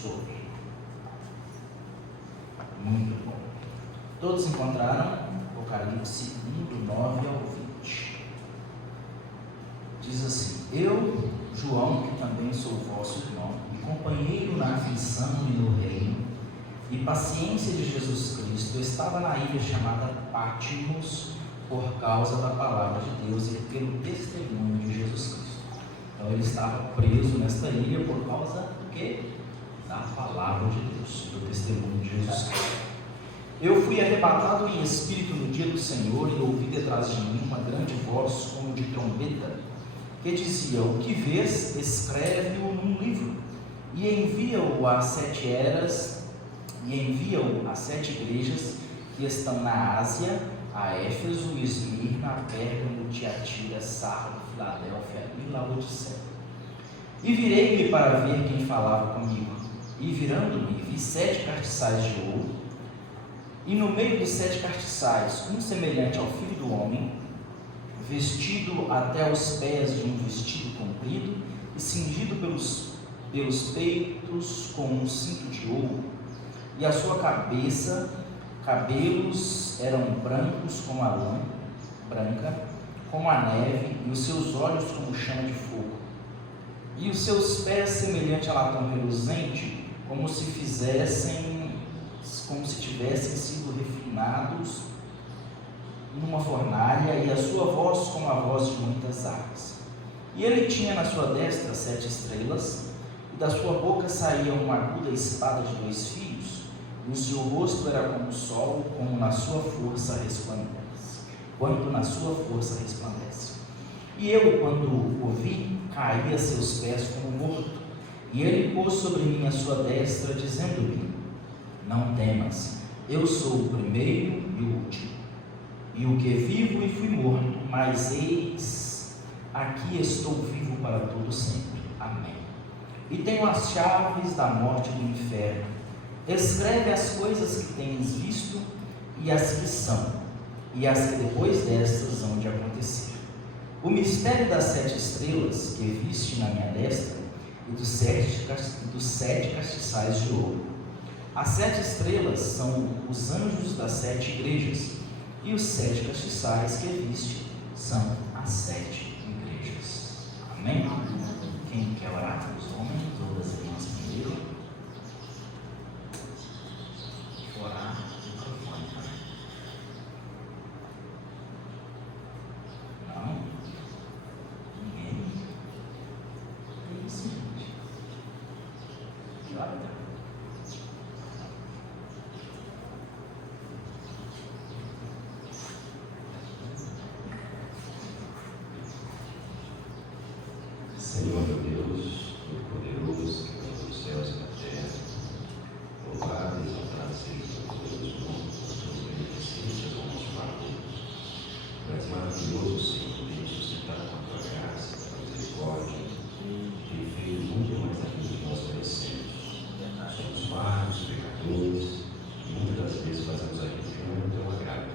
sobre. Muito bom. Todos encontraram Apocalipse 1, do 9 ao 20. Diz assim: Eu, João, que também sou vosso irmão, e companheiro na aflição e no reino, e paciência de Jesus Cristo, estava na ilha chamada Patmos, por causa da palavra de Deus e pelo testemunho de Jesus Cristo. Então ele estava preso nesta ilha por causa do quê? Da palavra de Deus, do testemunho de Jesus Cristo. Eu fui arrebatado em espírito no dia do Senhor e ouvi detrás de mim uma grande voz como de trombeta, que dizia: o que vês, escreve-o num livro, e envia-o às 7 eras, e envia-o às 7 igrejas que estão na Ásia, a Éfeso, Esmirna, Pérgamo, Tiatira, Sardo, Filadélfia e Laodiceia. E virei-me para ver quem falava comigo, e virando-me, vi 7 castiçais de ouro, e no meio dos 7 castiçais, um semelhante ao Filho do Homem, vestido até os pés de um vestido comprido, e cingido pelos peitos com um cinto de ouro, e a sua cabelos eram brancos como a lã branca, como a neve, e os seus olhos como chama de fogo, e os seus pés semelhante a latão reluzente, como se tivessem sido refinados numa fornalha, e a sua voz como a voz de muitas águas. E ele tinha na sua destra 7 estrelas, e da sua boca saía uma aguda espada de 2 fios, e o seu rosto era como o sol, quando na sua força resplandece. E eu, quando o vi, caí a seus pés como morto, e ele pôs sobre mim a sua destra, dizendo-me: não temas, eu sou o primeiro e o último, e o que vivo e fui morto, mas eis, aqui estou vivo para todo sempre. Amém. E tenho as chaves da morte e do inferno. Escreve as coisas que tens visto, e as que são, e as que depois destas hão de acontecer. O mistério das 7 estrelas que viste na minha destra, e dos 7 castiçais de ouro. As 7 estrelas são os anjos das 7 igrejas, e os 7 castiçais que viste são as 7 igrejas. Amém? Quem quer orar pelos homens ou das irmãs primeiro? Orar no microfone, tá? Não? Ninguém? É isso, gente. Que hora tá? Senhor, meu Deus, Todo-Poderoso, que criou os céus e a terra, louvado e exaltado seja o teu Deus nome, por tuas beneficências ao nosso favor. Tu és maravilhoso, Senhor, de suscitar com a tua graça, com a tua misericórdia, e feito muito mais daquilo que nós merecemos. Somos falhos, pecadores, e muitas das vezes fazemos aquilo que não é do teu agrado,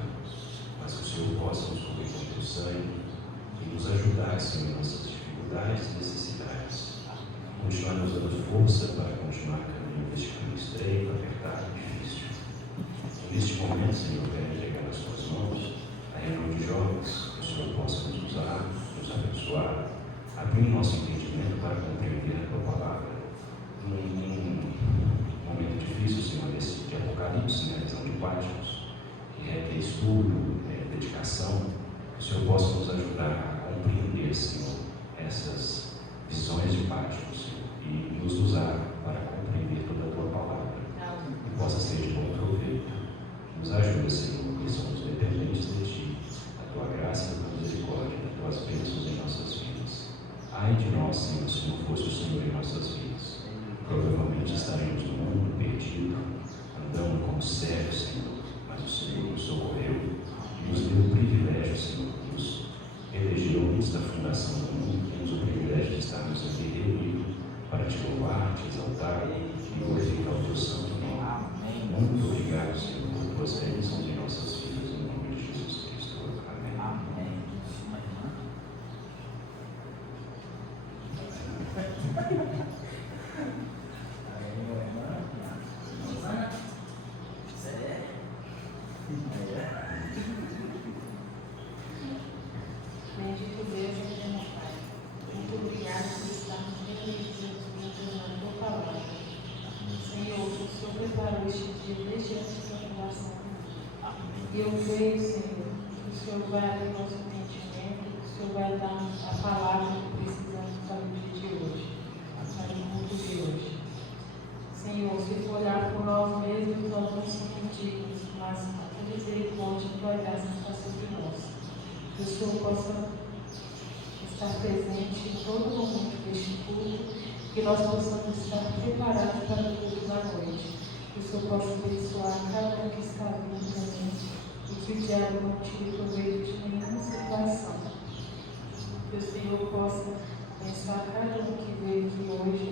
mas que o Senhor possa nos cobrir com o teu sangue e nos ajudar, Senhor, em nossas dificuldades e necessidades. Continuar nos dando força para continuar caminhando neste caminho estreito, apertado e difícil. Neste momento, Senhor, eu quero entregar nas tuas mãos a reunião de jovens, que o Senhor possa nos usar, nos abençoar, abrir nosso entendimento para compreender a tua palavra. Num momento difícil, Senhor, desse de Apocalipse, né, visão de Patmos, que requer estudo, dedicação, que o Senhor possa nos ajudar a compreender, Senhor, essas visões de Patmos e nos usar para compreender toda a tua palavra, que possa ser de bom proveito. Nos ajuda, Senhor, porque somos dependentes de ti, da tua graça e da tua misericórdia, das tuas bênçãos em nossas vidas. Ai de nós, Senhor, se não fosse o Senhor em nossas vidas. Provavelmente estaremos no mundo perdido, andando como cegos, Senhor, mas o Senhor nos socorreu e nos deu o privilégio, Senhor, que nos elegeu antes da fundação do mundo, temos o privilégio de estarmos aqui reunidos para te louvar, te exaltar e glorificar o teu santo nome. Amém. Muito obrigado, Senhor, por tuas bênçãos em nossas vidas, em nome de Jesus Cristo. Amém. Amém. Uma irmã. Ele desde antes da fundação do mundo. E eu creio, Senhor, que o Senhor vai abrir nosso entendimento, que o Senhor vai dar a palavra que precisamos para o dia de hoje, para o mundo de hoje. Senhor, se for olhar por nós mesmos, nós não somos dignos, mas a tua misericórdia e a tua graça está sobre nós. Que o Senhor possa estar presente em todo momento deste culto, que nós possamos estar preparados para o culto da noite. Que o Senhor possa abençoar cada um que está vindo também e que o diabo não tire proveito de nenhuma situação. Que o Senhor possa abençoar cada um que veio aqui hoje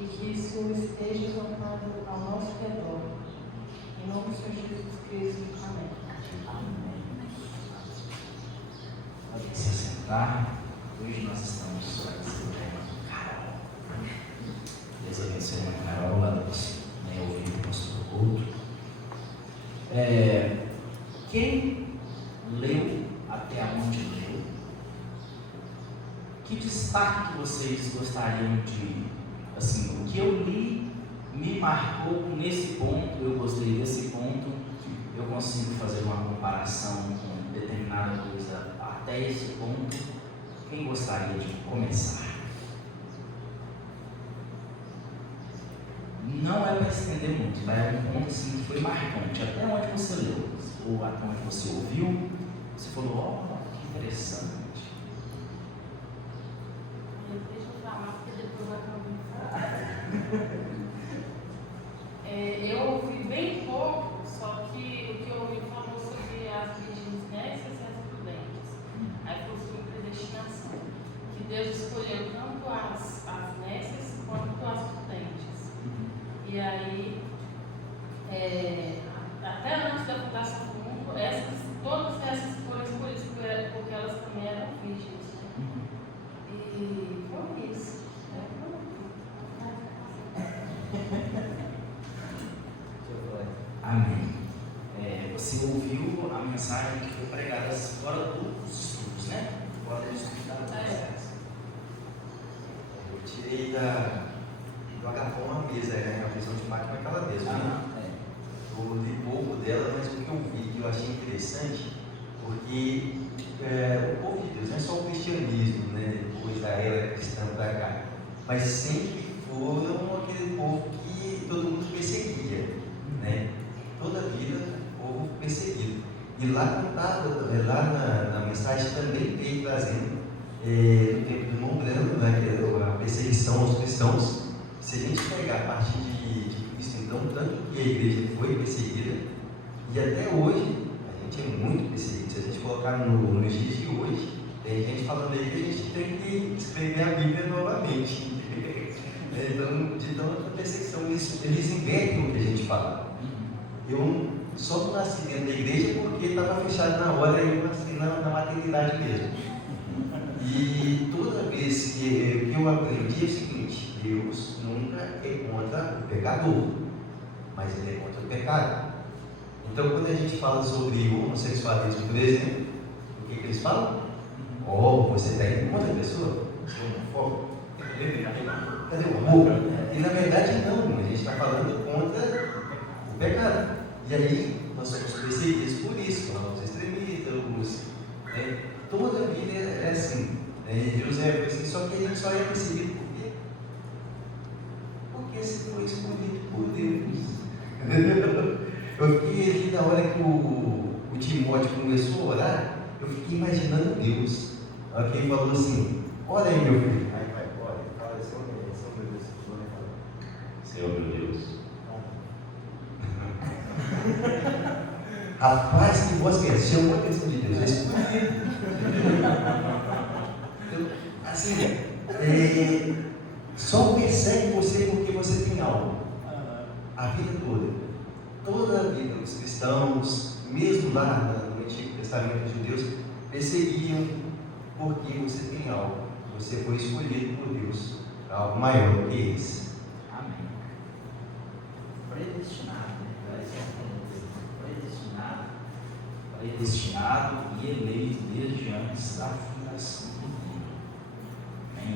e que o Senhor esteja acampado ao nosso redor. Em nome do Senhor Jesus Cristo. Amém. Pode se sentar. Hoje nós estamos recebendo Carol. Deus abençoe a Carol, lá do ouvido do nosso culto. Quem leu até onde leu? Que destaque que vocês gostariam de, assim, o que eu li me marcou nesse ponto, eu gostei desse ponto, eu consigo fazer uma comparação com determinada coisa até esse ponto. Quem gostaria de começar? Não é para estender muito, tá? É um ponto assim, que foi marcante. Até onde você leu, ou até onde você ouviu, você falou, que interessante. Deixa eu falar, porque depois vai falar. Eu ouvi bem pouco, só que o que eu ouvi falou sobre as virgens nécias e as prudentes. Aí falou sobre predestinação, que Deus escolheu tanto as nécias quanto as prudentes. E aí, até antes da fundação do mundo, todas essas foram escolhidas porque elas também eram virgens. Né? E foi isso. Amém. Você ouviu a mensagem que foi pregada fora dos estudos, né? Fora dos estudos da universidade. Eu tirei do Agapão uma mesa, né? A visão de Fátima é aquela mesma. Eu li pouco dela, mas o que eu vi que eu achei interessante, porque o povo de Deus não é só o cristianismo, né? Depois da era cristã para cá, mas sempre foram aquele povo que todo mundo perseguia, né? Toda a vida o povo perseguido. E lá lá na mensagem também veio trazendo no tempo do irmão Brando, né? A perseguição aos cristãos. Se a gente pegar a partir de Cristo, então, tanto que a igreja foi perseguida, e até hoje a gente é muito perseguido. Se a gente colocar nos dias de hoje, tem gente falando aí que a gente tem que escrever a Bíblia novamente. Então, de tanta perseguição, eles inventam o que a gente fala. Eu só não nasci dentro da igreja porque estava fechado na hora e eu nasci na maternidade mesmo. E toda vez que eu aprendi é o seguinte: Deus nunca é contra o pecador, mas Ele é contra o pecado. Então, quando a gente fala sobre o homossexualismo, por exemplo, o que eles falam? Você está indo contra a pessoa? Você é homofóbico? Cadê o amor? E na verdade não, a gente está falando contra o pecado. E aí nós somos perseguidos por isso, os extremistas, toda a vida é assim. José foi assim, só que a gente só é perseguido por quê? Porque se foi escolhido por Deus. Eu fiquei aqui na hora que o Timóteo começou a orar, eu fiquei imaginando Deus. Ele falou assim: olha aí, meu filho. Aí vai, olha, fala assim, meu Deus, Senhor meu Deus. Rapaz, que voz que é? Chamou a atenção de Deus, é escolhido. Então, assim, só persegue você porque você tem algo. A vida toda. Toda a vida, os cristãos, mesmo lá no Antigo Testamento, os judeus, perseguiam porque você tem algo. Você foi escolhido por Deus. Algo maior do que eles. Amém. Predestinado, né? Predestinado e eleito desde antes da fundação do mundo.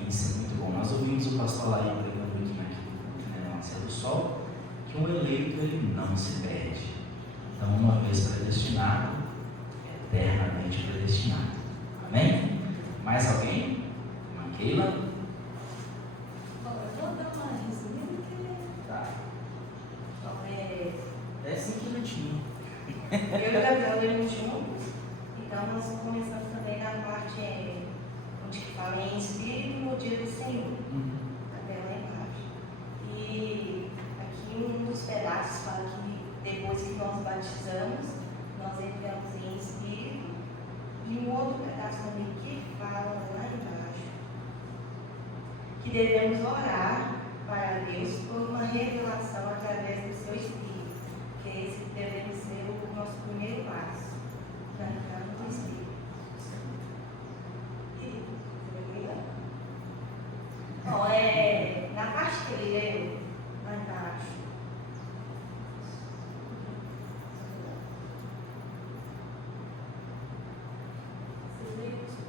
Isso é muito bom. Nós ouvimos o pastor Laí pregando aqui na Nascer do Sol, que um eleito eleito, ele não se perde. Então, uma vez predestinado, eternamente predestinado. Amém? Mais alguém? Irmã Keila? Bom, eu vou dar uma resumida que Tá. é 5 minutinhos. eu e o Gabriel lemos juntos, então nós começamos também na parte onde fala em Espírito no dia do Senhor, até lá embaixo. E aqui um dos pedaços fala que depois que nós batizamos, nós entramos em Espírito, e um outro pedaço também que fala lá embaixo, que devemos orar para Deus por uma revelação através do seu Espírito, que esse deve ser o nosso primeiro passo para entrar no Espírito. E, bom, na parte que ele leu, lá embaixo, vocês leram isso?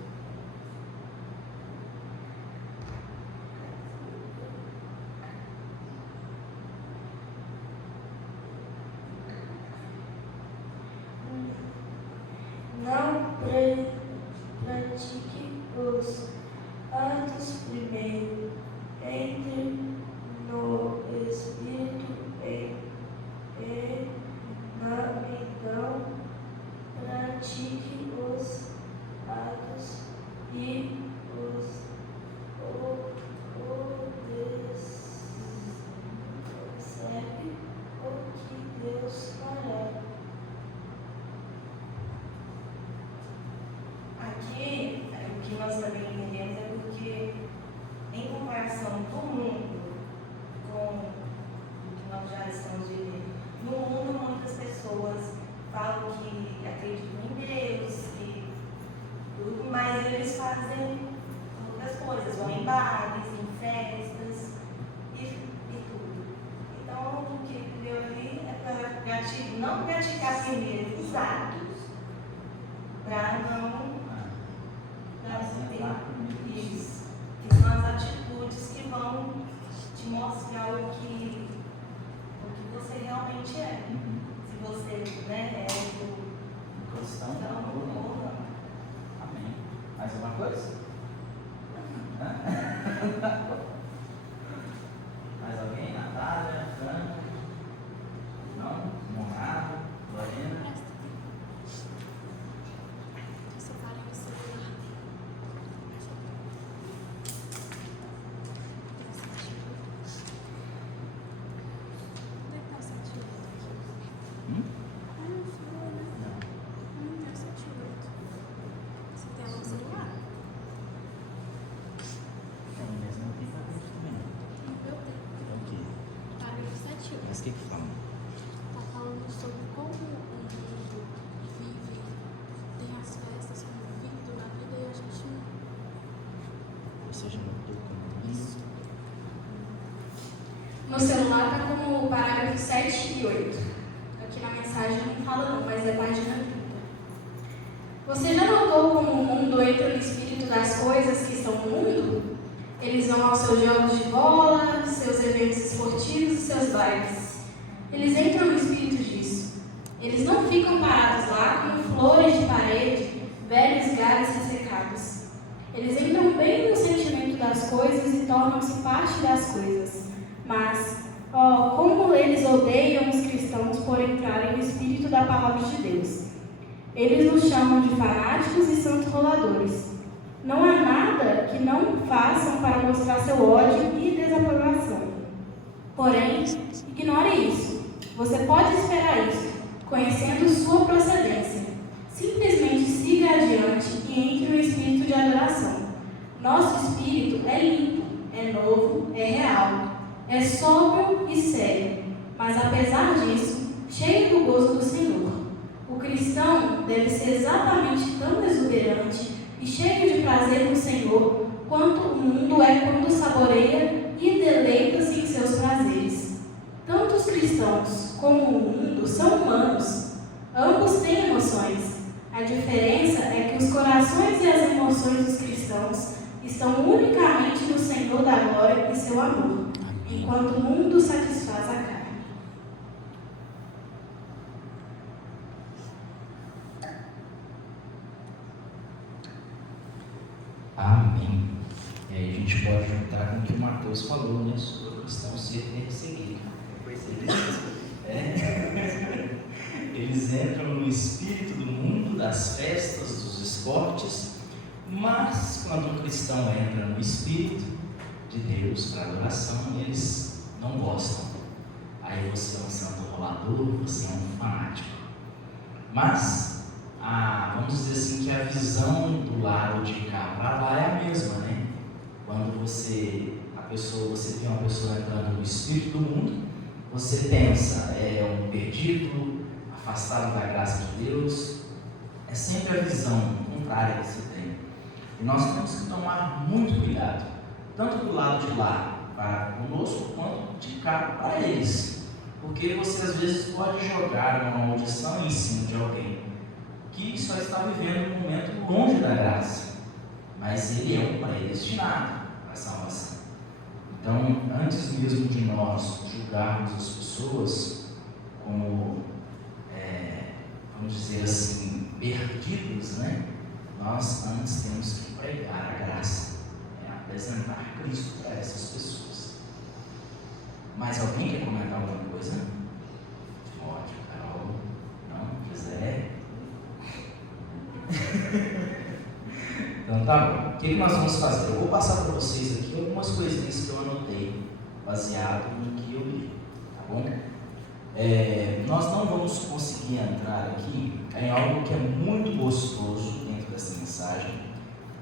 Não pratique os atos primeiro, entre no Espírito então pratique os atos e observe o que Deus fará. Aqui, o que nós também entendemos é porque, em comparação do mundo com o que nós já estamos vivendo, no mundo muitas pessoas falam que acreditam em Deus, que tudo, mas eles fazem outras coisas, vão em bares, em festas e tudo. Então, o que ele deu ali é para não praticar primeiro os atos, para não isso, que são as atitudes que vão te mostrar o que você realmente é. Se você é do Cristão? ou não. Amém. Mais alguma coisa? Mais alguém? Natália? Fran? Não? Monado? Lorena? Mas o que fala? Está falando sobre como o mundo vive, tem as festas como vindo na vida e a gente não. Ou seja, não estou com isso. No celular está como o parágrafo 7 e 8. Aqui na mensagem não fala não, mas é página 30. Você já notou como o mundo entra no espírito das coisas que estão no mundo? Eles vão aos seus jogos de bola, seus eventos esportivos e seus bailes. Eles entram no espírito disso. Eles não ficam parados lá como flores de parede, velhos galhos ressecados. Eles entram bem no sentimento das coisas e tornam-se parte das coisas. Mas, como eles odeiam os cristãos por entrarem no espírito da palavra de Deus. Eles nos chamam de fanáticos e santos roladores. Não há nada que não façam para mostrar seu ódio e desaprovação. Porém, ignore isso. Você pode esperar isso, conhecendo sua procedência. Simplesmente siga adiante e entre no espírito de adoração. Nosso espírito é limpo, é novo, é real, é sóbrio e sério, mas apesar disso, cheio do gozo do Senhor. O cristão deve ser exatamente tão exuberante e cheio de prazer no Senhor quanto o mundo é quando saboreia e deleita-se em seus prazeres. Tanto os cristãos como o mundo são humanos. Ambos têm emoções. A diferença é que os corações e as emoções dos cristãos estão unicamente no Senhor da glória e seu amor, enquanto o mundo satisfaz a carne. gente pode juntar com o que o Mateus falou, né? Sobre o cristão ser perseguido. Eles entram no espírito do mundo, das festas, dos esportes, mas quando o cristão entra no espírito de Deus para adoração, eles não gostam. Aí você é um santo rolador, você é um fanático. Mas, vamos dizer assim, que a visão do lado de cá para lá é a mesma, né? Quando você vê uma pessoa entrando no espírito do mundo, você pensa, é um perdido, afastado da graça de Deus. É sempre a visão contrária que se tem. E nós temos que tomar muito cuidado, tanto do lado de lá para conosco, quanto de cá para eles. Porque você às vezes pode jogar uma maldição em cima de alguém que só está vivendo um momento longe da graça, mas ele é um predestinado à salvação. Então, antes mesmo de nós julgarmos as pessoas como, vamos dizer assim, perdidos, né? Nós antes temos que pregar a graça, apresentar Cristo para essas pessoas. Mais alguém quer comentar alguma coisa? Ótimo, Carol. Não quiser. Então tá bom. O que nós vamos fazer? Eu vou passar para vocês aqui algumas coisinhas que eu anotei, baseado no que eu li, tá bom? Nós não vamos conseguir entrar aqui em algo que é muito gostoso dentro dessa mensagem,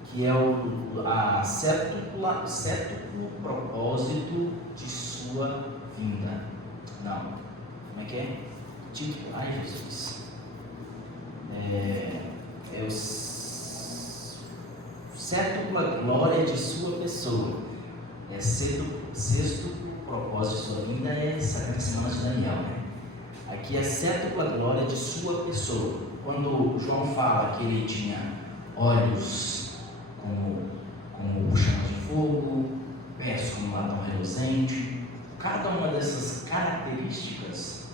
que é o sétuplo propósito de sua vinda. Não. Como é que é? Título. Ai, Jesus. É o sétupla glória de sua pessoa. Sexto propósito de sua vinda é essa semana de Daniel, né? Aqui é sétupla glória de sua pessoa. Quando João fala que ele tinha olhos como chama de fogo, pés como latão reluzente, cada uma dessas características,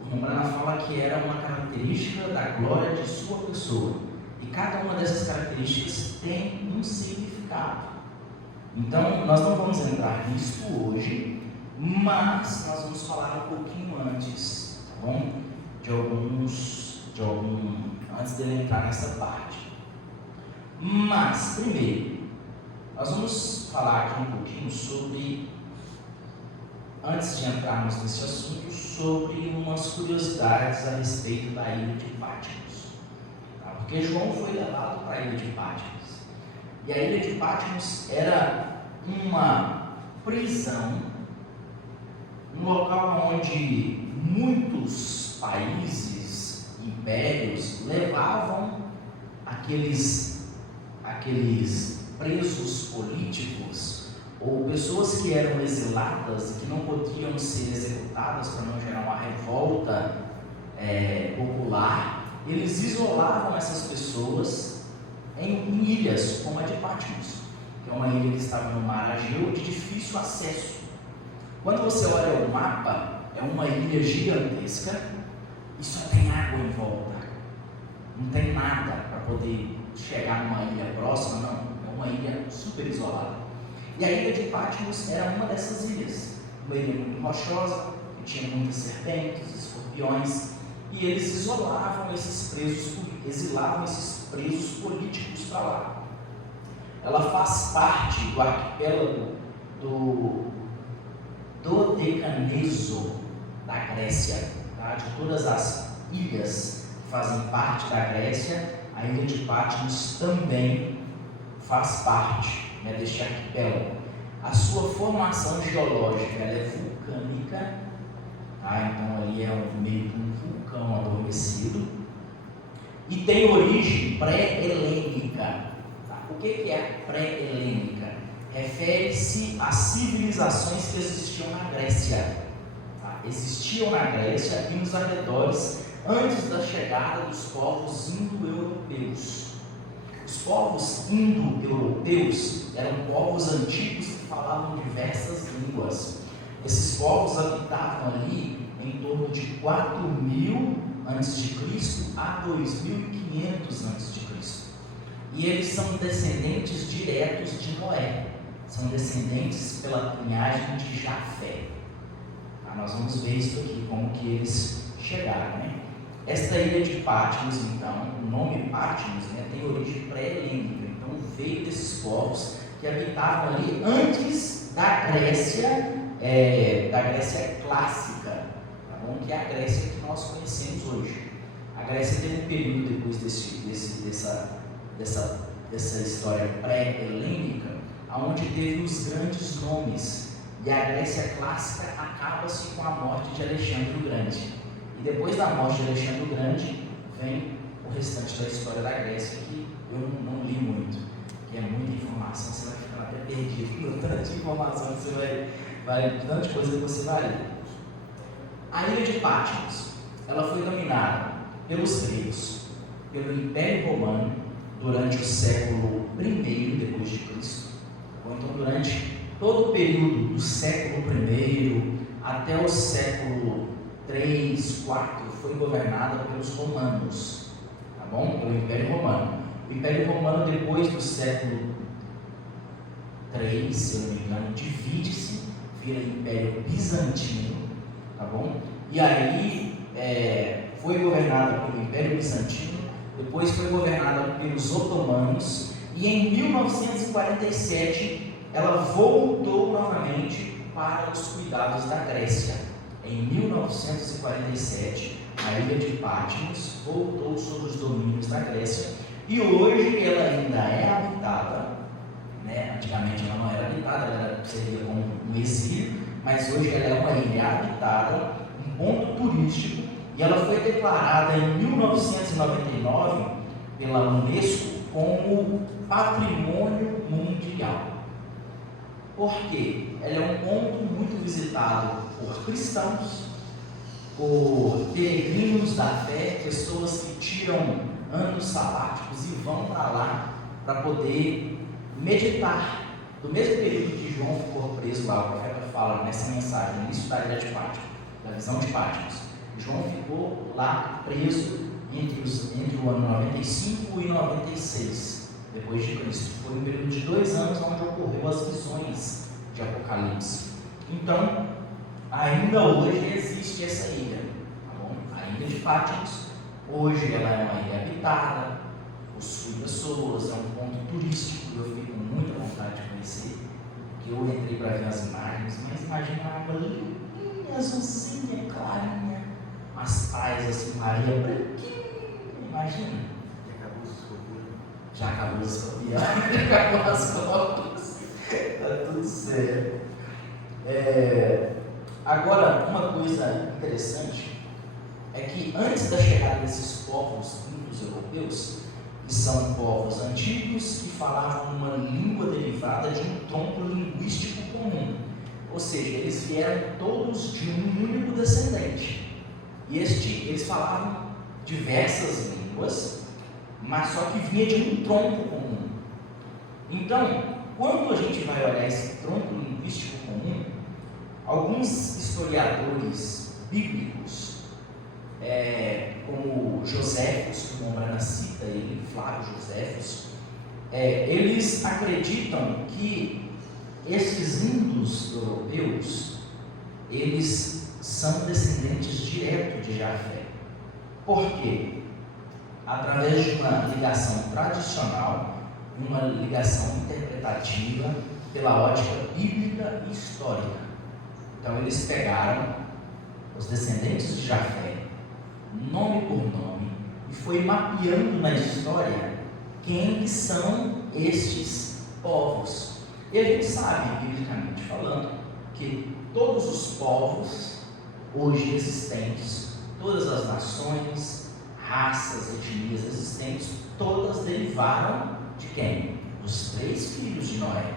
o Romana fala que era uma característica da glória de sua pessoa, e cada uma dessas características tem um significado. Então, nós não vamos entrar nisso hoje, mas nós vamos falar um pouquinho antes, tá bom? Antes dele entrar nessa parte. Mas, primeiro, nós vamos falar aqui um pouquinho sobre, antes de entrarmos nesse assunto, sobre umas curiosidades a respeito da ilha de Patmos. Tá? Porque João foi levado para a ilha de Patmos. E a ilha de Patmos era uma prisão, um local onde muitos países, impérios, levavam aqueles presos políticos ou pessoas que eram exiladas e que não podiam ser executadas para não gerar uma revolta popular. Eles isolavam essas pessoas em ilhas como a de Patmos, que é uma ilha que estava no mar Egeu de difícil acesso. Quando você olha o mapa, é uma ilha gigantesca e só tem água em volta, não tem nada para poder chegar numa ilha próxima, não, é uma ilha super isolada. E a ilha de Patmos era uma dessas ilhas, uma ilha muito rochosa, que tinha muitas serpentes, escorpiões, e eles exilavam esses presos políticos para lá. Ela faz parte do arquipélago do Dodecaneso da Grécia, tá? De todas as ilhas que fazem parte da Grécia, a ilha de Patmos também faz parte, né, deste arquipélago. A sua formação geológica ela é vulcânica, tá? Então ali é meio que um vulcão adormecido, e tem origem pré-helênica. Tá? O que é a pré-helênica? Refere-se às civilizações que existiam na Grécia. Tá? Existiam na Grécia e nos arredores antes da chegada dos povos indo-europeus. Os povos indo-europeus eram povos antigos que falavam diversas línguas. Esses povos habitavam ali em torno de 4.000 a.C. a 2.500 a.C. e eles são descendentes diretos de Noé, são descendentes pela linhagem de Jafé. Tá? Nós vamos ver isso aqui, como que eles chegaram, né? Esta ilha de Patmos, então, o nome Patmos, né, tem origem pré-helênica, então veio desses povos que habitavam ali antes da Grécia clássica, tá bom? Que é a Grécia que nós conhecemos hoje. A Grécia teve um período depois dessa história pré-helênica, onde teve os grandes nomes, e a Grécia clássica acaba-se com a morte de Alexandre o Grande. E depois da morte de Alexandre o Grande, vem o restante da história da Grécia, que eu não li muito, que é muita informação, você vai ficar até perdido, tanta informação que você vai tanta coisa que você vai ler. A ilha de Patmos, ela foi dominada pelos gregos, pelo Império Romano, durante o século I depois de Cristo, ou então durante todo o período do século I até o século 3, 4, foi governada pelos romanos, tá bom? Pelo Império Romano. O Império Romano, depois do século 3, se eu não me engano, divide-se, vira Império Bizantino, tá bom? E aí foi governada pelo Império Bizantino, depois foi governada pelos otomanos, e em 1947 ela voltou novamente para os cuidados da Grécia. Em 1947, a ilha de Patmos voltou sob os domínios da Grécia, e hoje ela ainda é habitada, né? Antigamente ela não era habitada, ela seria como um exílio, mas hoje ela é uma ilha habitada, um ponto turístico, e ela foi declarada em 1999 pela Unesco como Patrimônio Mundial. Por quê? Ela é um ponto muito visitado por cristãos, por peregrinos da fé, pessoas que tiram anos sabáticos e vão para lá para poder meditar. Do mesmo período que João ficou preso lá, o profeta fala nessa mensagem, no início da ilha de Patmos, da visão de Patmos, João ficou lá preso entre o ano 95 e 96 depois de Cristo. Foi um período de 2 anos onde ocorreu as visões de Apocalipse. Então, ainda hoje existe essa ilha, tá bom? A ilha de Patmos, hoje ela é uma ilha habitada, possui pessoas, é um ponto turístico, eu fiquei com muita vontade de conhecer, que eu entrei para ver as imagens, mas imagina a água limpinha, azulzinha, clarinha, as praias assim, Maria branquinha, imagina. Já acabou os escorpião, já acabou as cobras, está tudo certo. Agora, uma coisa interessante é que antes da chegada desses povos indo-europeus, que são povos antigos que falavam uma língua derivada de um tronco linguístico comum, ou seja, eles vieram todos de um único descendente, e eles falavam diversas línguas, mas só que vinha de um tronco comum. Então, quando a gente vai olhar esse tronco linguístico comum, alguns historiadores bíblicos, como Joséfos, que o Mombrana cita ele, Flávio Joséfos, eles acreditam que esses índios europeus, eles são descendentes diretos de Jafé. Por quê? Através de uma ligação tradicional, uma ligação interpretativa pela ótica bíblica e histórica. Então eles pegaram os descendentes de Jafé, nome por nome, e foi mapeando na história quem que são estes povos. E a gente sabe, biblicamente falando, que todos os povos hoje existentes, todas as nações, raças, etnias existentes, todas derivaram de quem? Dos 3 filhos de Noé.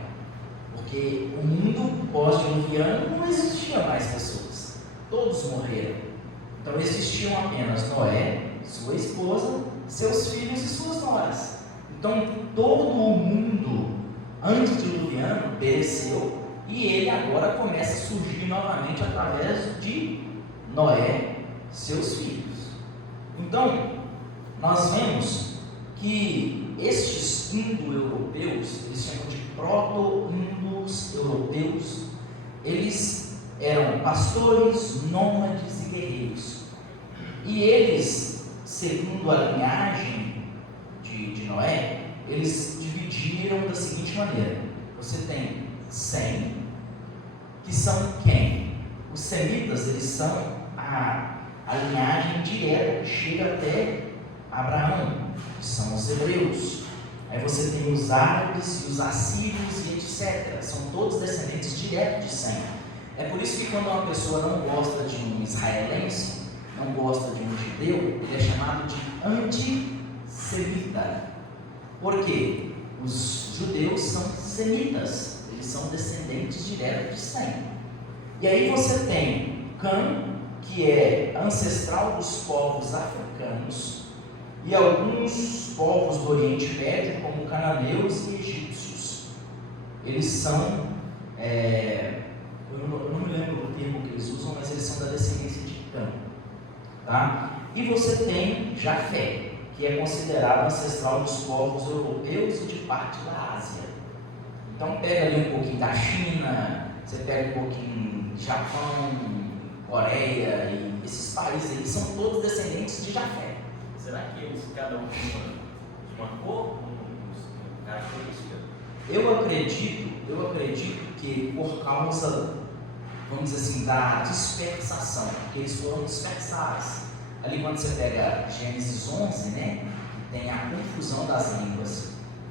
Porque o mundo pós-diluviano não existia mais pessoas, todos morreram. Então existiam apenas Noé, sua esposa, seus filhos e suas noras. Então todo o mundo antediluviano pereceu, e ele agora começa a surgir novamente através de Noé, seus filhos. Então, nós vemos que estes indo-europeus, eles chamam de proto-indos-europeus, eles eram pastores, nômades e guerreiros. E eles, segundo a linhagem de Noé, eles dividiram da seguinte maneira: você tem Sem, que são quem? Os semitas, eles são a linhagem direta que chega até Abraão, que são os hebreus. Aí você tem os árabes e os assírios e etc. São todos descendentes diretos de Sem. É por isso que quando uma pessoa não gosta de um israelense, não gosta de um judeu, ele é chamado de antissemita. Por quê? Os judeus são semitas, eles são descendentes diretos de Sem. E aí você tem Cã, que é ancestral dos povos africanos, e alguns povos do Oriente Médio, como cananeus e egípcios. Eles são, eu não me lembro do termo que eles usam, mas eles são da descendência de Cã. Tá? E você tem Jafé, que é considerado ancestral dos povos europeus e de parte da Ásia. Então pega ali um pouquinho da China, você pega um pouquinho de Japão, Coreia, e esses países aí são todos descendentes de Jafé. Será que eles, cada um tem uma cor, uma característica? Eu acredito que por causa, vamos dizer assim, da dispersação, porque eles foram dispersados. Ali quando você pega Gênesis 11, né, que tem a confusão das línguas,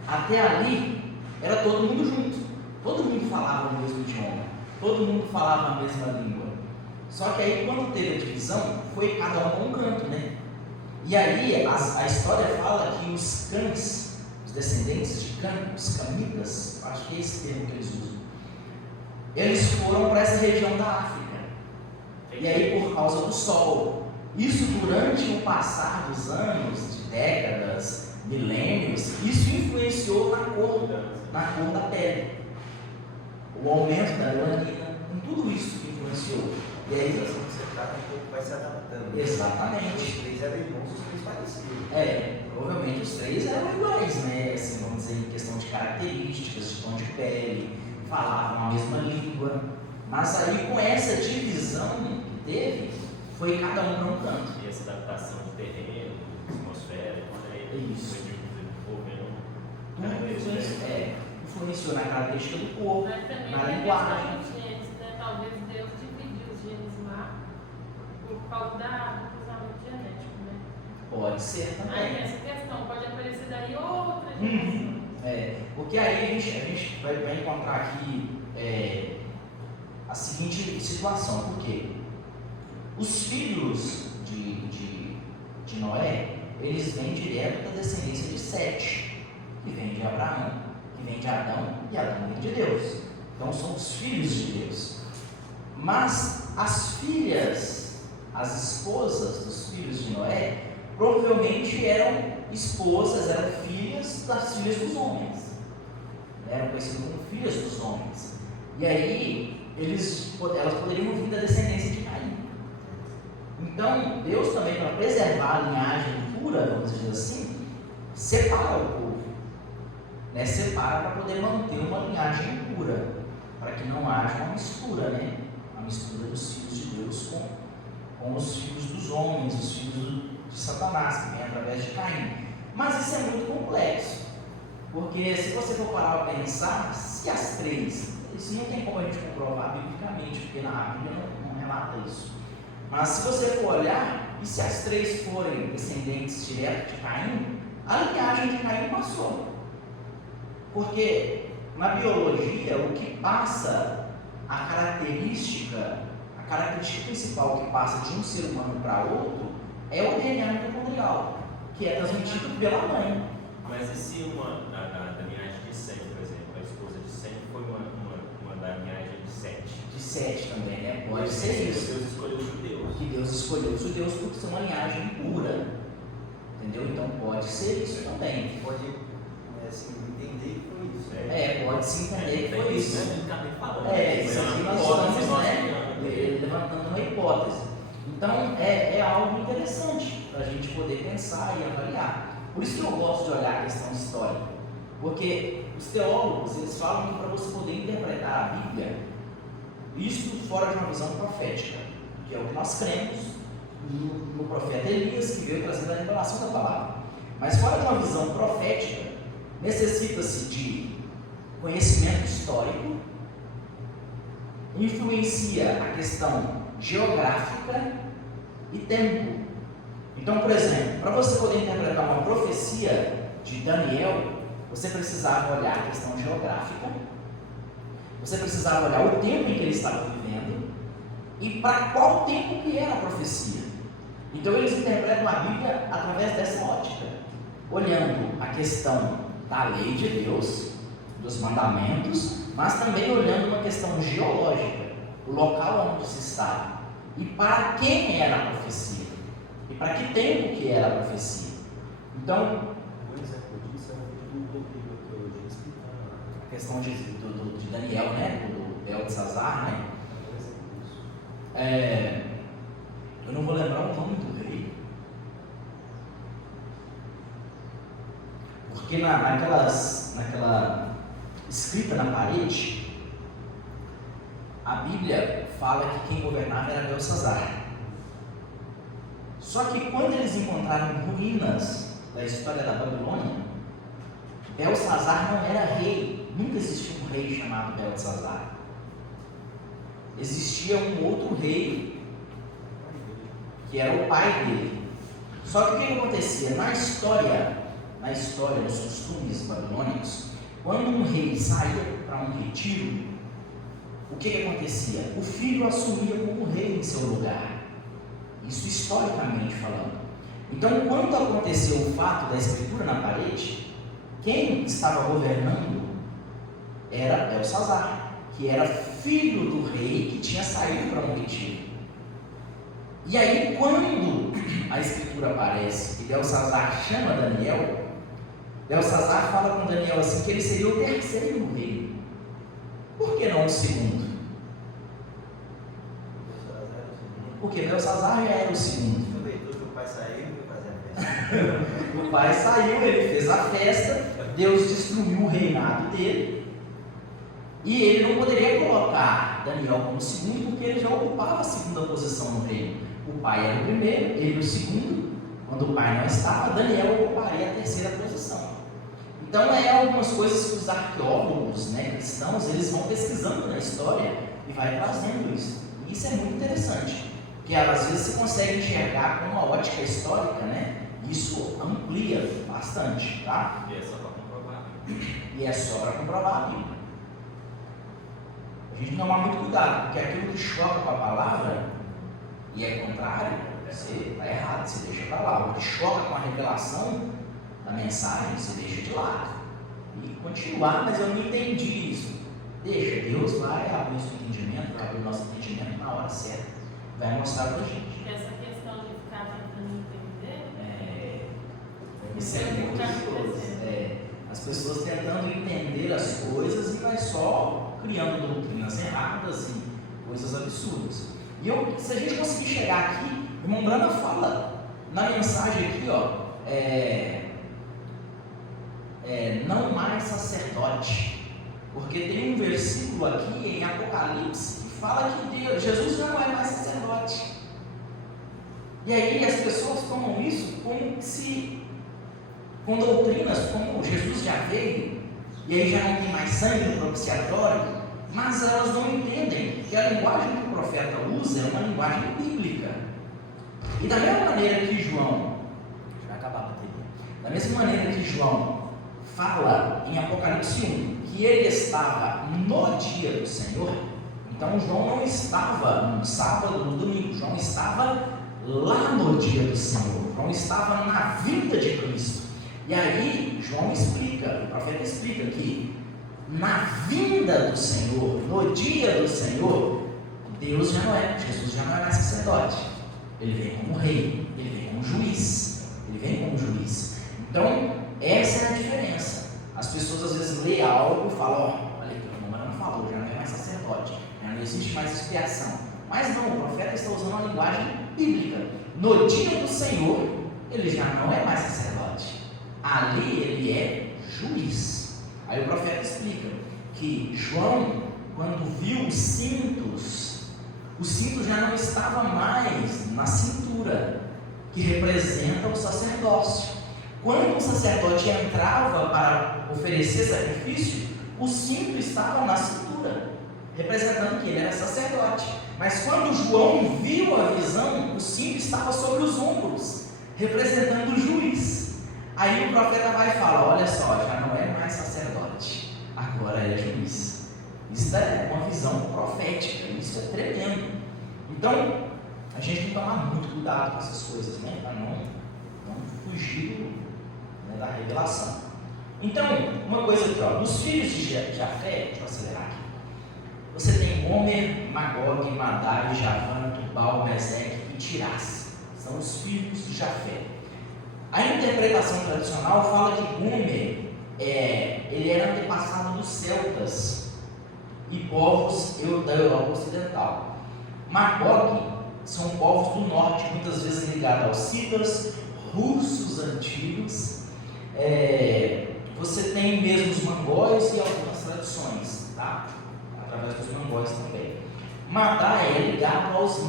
até ali era todo mundo junto, todo mundo falava o mesmo idioma, todo mundo falava a mesma língua. Só que aí quando teve a divisão, foi cada um com um canto, né? E aí a história fala que os cães, os descendentes de Cã, os camitas, acho que é esse termo que eles usam, eles foram para essa região da África. E aí por causa do sol. Isso durante o passar dos anos, de décadas, milênios, isso influenciou na cor da pele. O aumento da melanina, em tudo isso que influenciou. E aí você trata um pouco, vai se adaptando. Exatamente. Os três eram irmãos, os três parecidos. Provavelmente os três eram iguais, né? Assim, vamos dizer, em questão de características, de tom de pele, falavam a mesma língua. Mas aí com essa divisão que teve, foi cada um para um canto. E essa adaptação do terreno, da atmosfera, Isso. Foi influenciou na característica do corpo, Mas também na tem linguagem. questão de genes, né? Talvez Deus dividiu os genes lá por causa do cruzamento genético, né? Pode ser Aí também. tem essa questão, pode aparecer daí outra geração. Porque aí a gente vai encontrar aqui a seguinte situação. Por quê? Os filhos de Noé, eles vêm direto da descendência de Sete, que vem de Abraão, que vem de Adão, e Adão vem de Deus. Então são os filhos de Deus. Mas as filhas, as esposas dos filhos de Noé, provavelmente eram esposas, eram filhas das filhas dos homens. Eram conhecidas como filhas dos homens. E aí, elas poderiam vir da descendência de Caim. Então, Deus também, para preservar a linhagem pura, vamos dizer assim, separa o povo. Separa para poder manter uma linhagem pura, para que não haja uma mistura, a mistura dos filhos de Deus com os filhos dos homens, os filhos de Satanás, que vem através de Caim. Mas isso é muito complexo, porque se você for parar para pensar, se as três, isso não tem como a gente comprovar biblicamente, porque na Bíblia não relata isso. Mas se você for olhar, e se as três forem descendentes diretos de Caim, a linhagem de Caim passou. Porque na biologia, o que passa, a característica principal que passa de um ser humano para outro é o DNA mitocondrial, que é transmitido pela mãe. Mas e se da linhagem de Sem, por exemplo, a esposa de Sem foi uma da linhagem de Sete? De Sete também, né? Pode ser isso. Deus escolheu os judeus. Que Deus escolheu os judeus porque são uma linhagem pura. Entendeu? Então pode ser isso também. Pode entender que foi isso. Pode se entender que foi isso. Isso aqui nós estamos levantando uma hipótese. Então é algo interessante para a gente poder pensar e avaliar. Por isso que eu gosto de olhar a questão histórica, porque os teólogos, eles falam que para você poder interpretar a Bíblia, isso fora de uma visão profética, que é o que nós cremos no profeta Elias, que veio trazendo a revelação da palavra. Mas fora de uma visão profética, necessita-se de conhecimento histórico, influencia a questão geográfica e tempo. Então, por exemplo, para você poder interpretar uma profecia de Daniel, você precisava olhar a questão geográfica, você precisava olhar o tempo em que ele estava vivendo e para qual tempo que era a profecia. Então, eles interpretam a Bíblia através dessa ótica, olhando a questão da lei de Deus, dos mandamentos, mas também olhando uma questão geológica, o local onde se está e para quem era a profecia e para que tempo que era a profecia. Então, Um exemplo disso é o vídeo do livro que eu já expliquei. a questão de Daniel, né, do Beltesazar, né? Eu não vou lembrar o nome do rei, porque naquela escrita na parede, a Bíblia fala que quem governava era Beltesazar. Só que quando eles encontraram ruínas da história da Babilônia, Beltesazar não era rei, nunca existiu um rei chamado Beltesazar. Existia um outro rei, que era o pai dele. Só que o que acontecia? Na história, nos costumes babilônicos, quando um rei saía para um retiro, o que acontecia? O filho assumia como rei em seu lugar. Isso historicamente falando. Então, quando aconteceu o fato da escritura na parede, quem estava governando era Beltesazar, que era filho do rei que tinha saído para um retiro. E aí, quando a escritura aparece e Beltesazar chama Daniel, Beltesazar fala com Daniel assim, que ele seria o terceiro rei. Por que não o segundo? Porque Beltesazar já era o segundo. Aproveitou que o pai saiu, foi fazer a festa. O pai saiu, ele fez a festa, Deus destruiu o reinado dele, e ele não poderia colocar Daniel como segundo, porque ele já ocupava a segunda posição no reino. O pai era o primeiro, ele o segundo. Quando o pai não estava, Daniel ocuparia a terceira posição. Então, algumas coisas que os arqueólogos, cristãos, eles vão pesquisando na história e vai trazendo isso. E isso é muito interessante, porque às vezes você consegue enxergar com uma ótica histórica, isso amplia bastante, tá? E é só para comprovar. E é só para comprovar a Bíblia. A gente tem que tomar muito cuidado, porque aquilo que choca com a palavra e é contrário, você está errado, você deixa para lá. O que choca com a revelação da mensagem, você deixa de lado. E continuar, mas eu não entendi isso. Deixa, Deus vai abrir o seu entendimento, vai abrir o nosso entendimento na hora certa. Vai mostrar para a gente. Essa questão de ficar tentando entender. Isso é muito perigoso. As pessoas tentando entender as coisas e vai só criando doutrinas erradas e coisas absurdas. E se a gente conseguir chegar aqui, o irmão Brana fala na mensagem aqui, não mais sacerdote, porque tem um versículo aqui em Apocalipse que fala que Jesus já não é mais sacerdote. E aí as pessoas tomam isso como se, com doutrinas como Jesus já veio, e aí já não tem mais sangue no propiciatório, mas elas não entendem que a linguagem que o profeta usa é uma linguagem bíblica. E da mesma maneira que João, vai acabar a bateria, da mesma maneira que João fala em Apocalipse 1 que ele estava no dia do Senhor, então João não estava no sábado, no domingo, João estava lá no dia do Senhor, João estava na vinda de Cristo. E aí João explica, o profeta explica que na vinda do Senhor, no dia do Senhor, Jesus já não é mais sacerdote, ele vem como rei, ele vem como juiz, então essa é a diferença. As pessoas às vezes leem algo e falam, olha aqui, o irmão não falou, já não é mais sacerdote, já não existe mais expiação, mas não, o profeta está usando uma linguagem bíblica. No dia do Senhor, ele já não é mais sacerdote, Ali ele é juiz. Aí o profeta explica que João, quando viu os cintos já não estavam mais na cintura, que representa o sacerdócio. Quando o sacerdote entrava para oferecer sacrifício, o cinto estava na cintura, representando que ele era sacerdote. Mas quando João viu a visão, o cinto estava sobre os ombros, representando o juiz. Aí o profeta vai e fala: olha só, já não é mais sacerdote, agora é juiz. Isso é uma visão profética, isso é tremendo. Então, a gente tem que tomar muito cuidado com essas coisas, né? Para não fugir da revelação. Então, uma coisa aqui, ó, dos filhos de Jafé, deixa eu acelerar aqui. Você tem Homer, Magog, Madai, Javan, Tubal, Meseque e Tirás. São os filhos de Jafé. A interpretação tradicional fala que Homer ele era antepassado dos celtas e povos da Europa Ocidental. Magog são povos do norte, muitas vezes ligados aos cítaras, russos antigos. Você tem mesmo os mongóis e algumas tradições, tá? Através dos mongóis também. Madai é ligado aos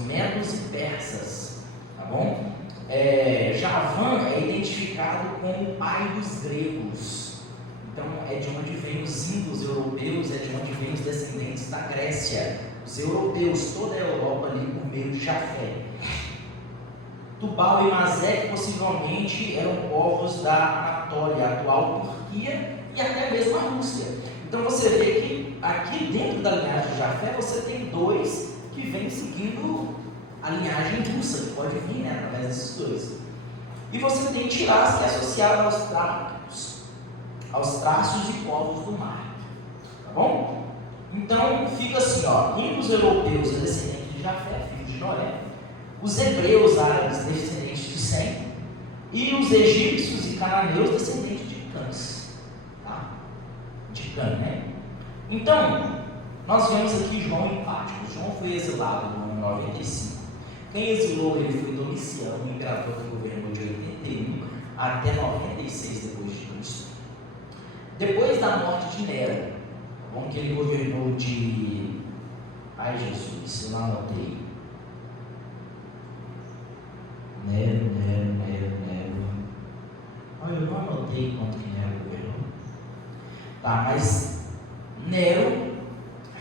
medos e persas, tá bom? Javan é identificado como o pai dos gregos. Então é de onde vêm os índios europeus, é de onde vêm os descendentes da Grécia. Os europeus, toda a Europa ali por meio de Jafé. Tubal e Meseque possivelmente eram povos da Anatólia, atual Turquia e até mesmo a Rússia. Então você vê que aqui dentro da linhagem de Jafé você tem dois que vêm seguindo a linhagem russa, que pode vir, né, através desses dois. E você tem Tirás, que é associado aos traços e povos do mar. Tá bom? Então fica assim, ó, os europeus descendentes de Jafé, filhos de Noé, os hebreus árabes descendentes de Sem, e os egípcios e cananeus descendentes de Cãs. Tá? De Cã, né? Então, nós vemos aqui João em Patmos. João foi exilado no ano 95. Quem exilou ele foi Domiciano, o imperador que governou de 81 até 96 depois de Cristo. Depois da morte de Nero, que ele governou de... Ai Jesus, eu não anotei. Nero. Olha, eu não anotei quanto que Nero governou. Tá, mas Nero,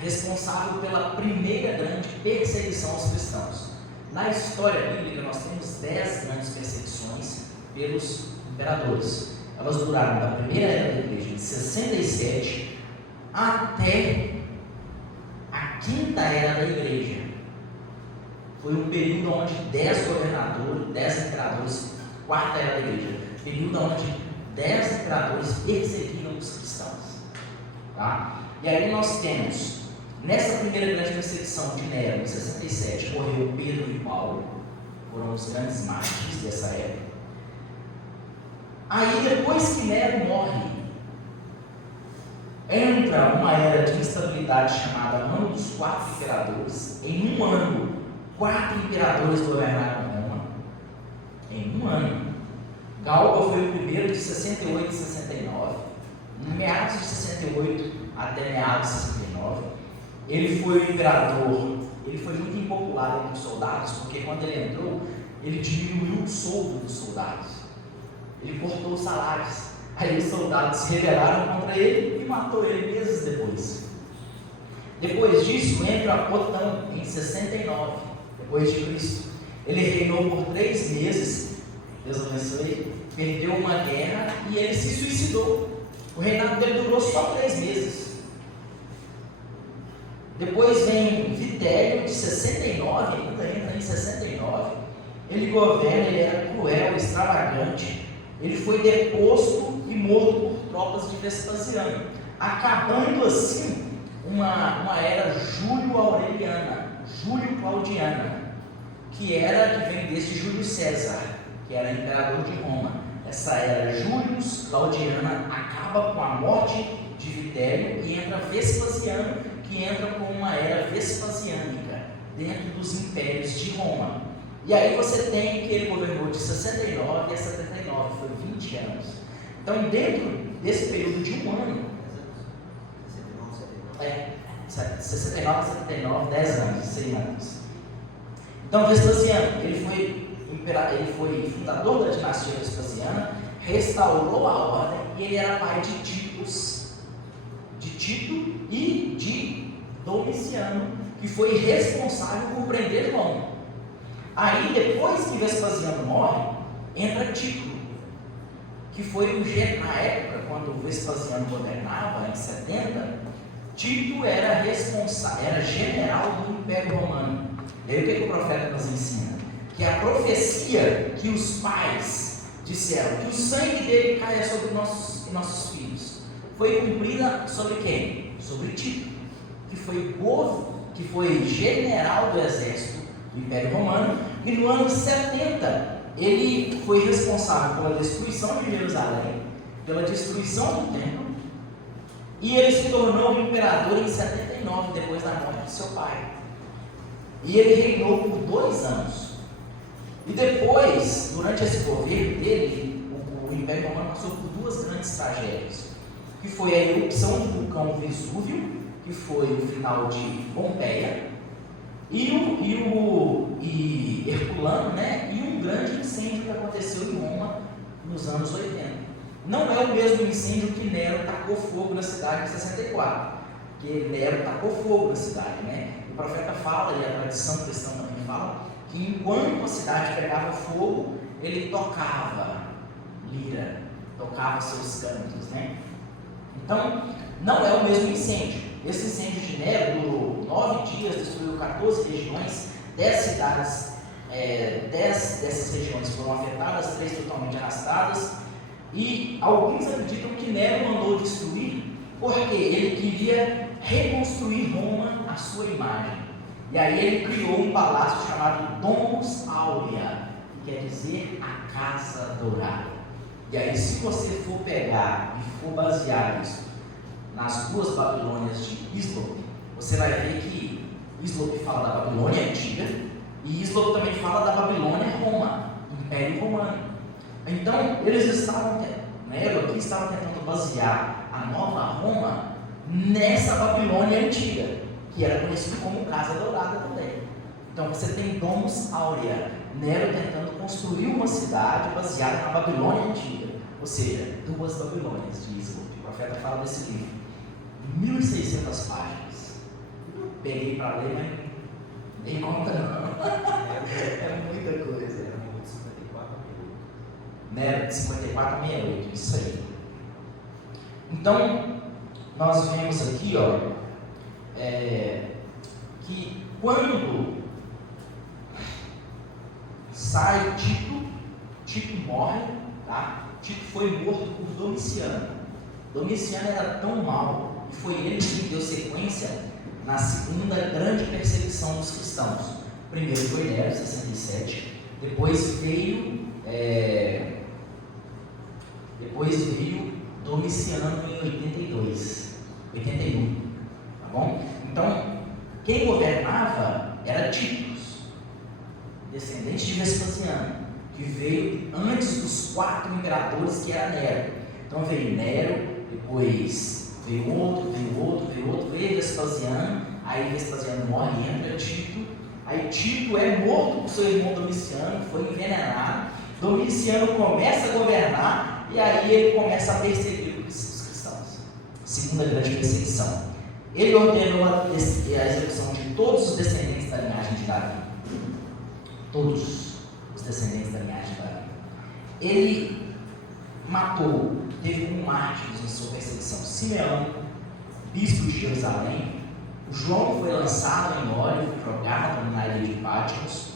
responsável pela primeira grande perseguição aos cristãos. Na história bíblica, nós temos 10 grandes perseguições pelos imperadores. Elas duraram da primeira era da igreja, de 67, até a quinta era da igreja. Foi um período onde 10 governadores, 10 imperadores, quarta era da igreja, período onde 10 imperadores perseguiram os cristãos. Tá? E aí nós temos, nessa primeira grande perseguição de Nero, em 67, morreu Pedro e Paulo, foram os grandes mártires dessa época. Aí depois que Nero morre, entra uma era de instabilidade chamada Ano dos Quatro Imperadores. Em um ano, 4 imperadores governaram Roma. Em um ano. Galba foi o primeiro, de 68 e 69. Meados de 68 até meados de 69. Ele foi o imperador. Ele foi muito impopular entre os soldados, porque quando ele entrou, ele diminuiu o soldo dos soldados. Ele cortou os salários. Aí os soldados se rebelaram contra ele e matou ele meses depois. Depois disso, entra Otão, em 69, depois de Cristo. Ele reinou por 3 meses, Deus abençoe, perdeu uma guerra e ele se suicidou. O reinado dele durou só 3 meses. Depois vem Vitélio, de 69, ainda entra em 69. Ele governa, ele era cruel, extravagante. Ele foi deposto e morto por tropas de Vespasiano, acabando assim uma era Júlio-Aureliana, Júlio-Claudiana, que vem desse Júlio César, que era imperador de Roma. Essa era Júlio-Claudiana acaba com a morte de Vitélio e entra Vespasiano, que entra com uma era vespasiânica dentro dos impérios de Roma. E aí você tem que ele governou de 69 a 79, foi 20 anos. Então, dentro desse período de um ano, 69 a 79, 10 anos, 100 anos. Então, Vespasiano, ele foi fundador da dinastia Vespasiana, restaurou a ordem, e ele era pai de Tito e de Domiciano, que foi responsável por prender João. Aí, depois que Vespasiano morre, entra Tito, que foi na época, quando Vespasiano governava, em 70, Tito era general do Império Romano. E aí o que o profeta nos ensina? Que a profecia que os pais disseram, que o sangue dele caia sobre nossos filhos, foi cumprida sobre quem? Sobre Tito, que foi general do exército do Império Romano, e no ano 70 ele foi responsável pela destruição de Jerusalém, pela destruição do templo, e ele se tornou imperador em 79, depois da morte de seu pai. E ele reinou por 2 anos. E depois, durante esse governo dele, o Império Romano passou por 2 grandes tragédias, que foi a erupção do vulcão Vesúvio, que foi o final de Pompeia, e Herculano, né? E um grande incêndio que aconteceu em Roma nos anos 80. Não é o mesmo incêndio que Nero tacou fogo na cidade em 64, que Nero tacou fogo na cidade, né? O profeta fala, e a tradição cristã também fala, que enquanto a cidade pegava fogo, ele tocava lira, tocava seus cantos, né? Então, não é o mesmo incêndio. Esse incêndio de Nero durou 9 dias, destruiu 14 regiões, 10 cidades, 10 dessas regiões foram afetadas, 3 totalmente arrastadas, e alguns acreditam que Nero mandou destruir porque ele queria reconstruir Roma à sua imagem. E aí ele criou um palácio chamado Domus Aurea, que quer dizer a Casa Dourada. E aí, se você for pegar e for basear isso nas 2 Babilônias de Híslop, você vai ver que Híslop fala da Babilônia antiga e Híslop também fala da Babilônia Roma, Império Romano. Então, eles estavam tentando basear a nova Roma nessa Babilônia antiga, que era conhecida como Casa Dourada também. Então, você tem Domus Aurea, Nero tentando construir uma cidade baseada na Babilônia antiga, ou seja, 2 Babilônias de Híslop. O profeta fala desse livro, 1.600 páginas. Peguei para ler, mas nem conta não. É muita coisa. Nero de 54 a 68, isso aí. Então, nós vemos aqui, que quando sai Tito morre, tá? Tito foi morto por Domiciano. Domiciano era tão mau, e foi ele que deu sequência na segunda grande perseguição dos cristãos. Primeiro foi Nero, em 67, depois veio Domiciano em 81, tá bom? Então, quem governava era Tito, descendente de Vespasiano, que veio antes dos 4 imperadores que era Nero. Então veio Nero, depois veio outro, veio Vespasiano, aí Vespasiano morre e entra Tito, aí Tito é morto por seu irmão Domiciano, foi envenenado, Domiciano começa a governar e aí ele começa a perseguir os cristãos. Segunda grande perseguição. Ele ordenou a execução de todos os descendentes da linhagem de Davi. Todos os descendentes da linhagem de Davi. Ele matou, teve um mártires em sua perseguição: Simeão, bispo de Jerusalém. O João foi lançado em óleo, foi jogado na ilha de Patmos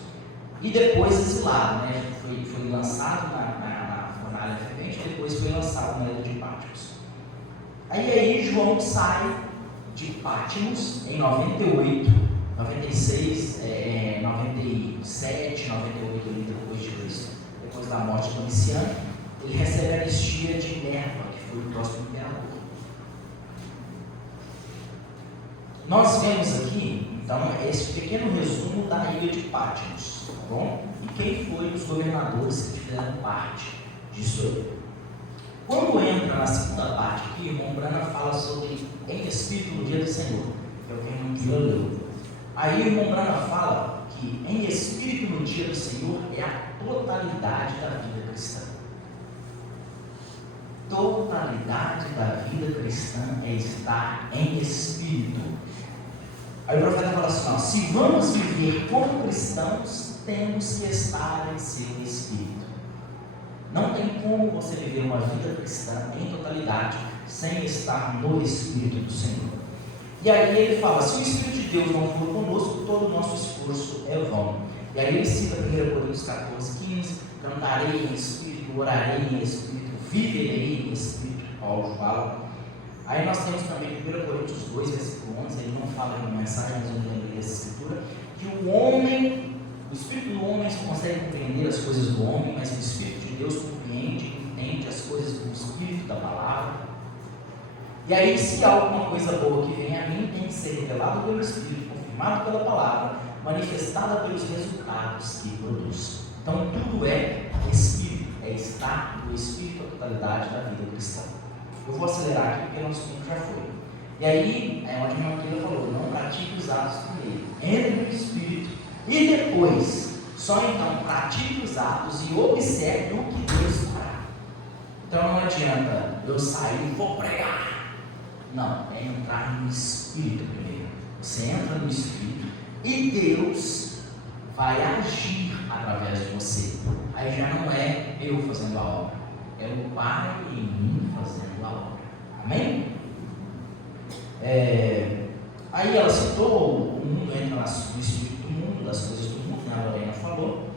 e depois exilado, né? Foi lançado na fornalha fervente e depois foi lançado na ilha de Patmos. Aí João sai de Patmos em 98, 96, 97, 98 ali depois de Cristo, depois da morte de Domiciano. Ele recebe a anistia de Nerva, que foi o próximo imperador. Nós vemos aqui, em Então, é esse pequeno resumo da ilha de Patmos, tá bom? E quem foi os governadores que fizeram parte disso aí. Quando entra na segunda parte aqui, irmão Brana fala sobre em espírito no dia do Senhor, que é o que a irmã Pila leu. Aí o irmão Brana fala que em espírito no dia do Senhor é a totalidade da vida cristã. Totalidade da vida cristã é estar em espírito. Aí o profeta fala assim, ó, se vamos viver como cristãos, temos que estar em seu espírito. Não tem como você viver uma vida cristã em totalidade sem estar no Espírito do Senhor. E aí ele fala, se o Espírito de Deus não for conosco, todo o nosso esforço é vão. E aí ele cita 1 Coríntios 14, 15, cantarei em Espírito, orarei em Espírito, viverei em Espírito, Paulo fala. Aí nós temos também 1 Coríntios 2, versículo 11, ele não fala em mensagem, mas eu me lembrei dessa escritura, que o Espírito do homem só consegue compreender as coisas do homem, mas o Espírito de Deus compreende e entende as coisas do Espírito da palavra. E aí, se há alguma coisa boa que vem a mim, tem que ser revelado pelo Espírito, confirmado pela palavra, manifestada pelos resultados que produz. Então, tudo é Espírito, é estar no Espírito a totalidade da vida cristã. Eu vou acelerar aqui porque nosso tempo já foi. E aí, é onde a minha filha falou, não pratique os atos primeiro, entre no Espírito e depois, só então pratique os atos e observe o que Deus fará. Então não adianta eu sair e vou pregar. Não, é entrar no Espírito primeiro. Você entra no Espírito e Deus vai agir através de você. Aí já não é eu fazendo a obra, é o Pai em mim fazendo a obra. Amém? Aí ela citou, o mundo entra no Espírito do mundo, das coisas do mundo, né? A Lorena falou.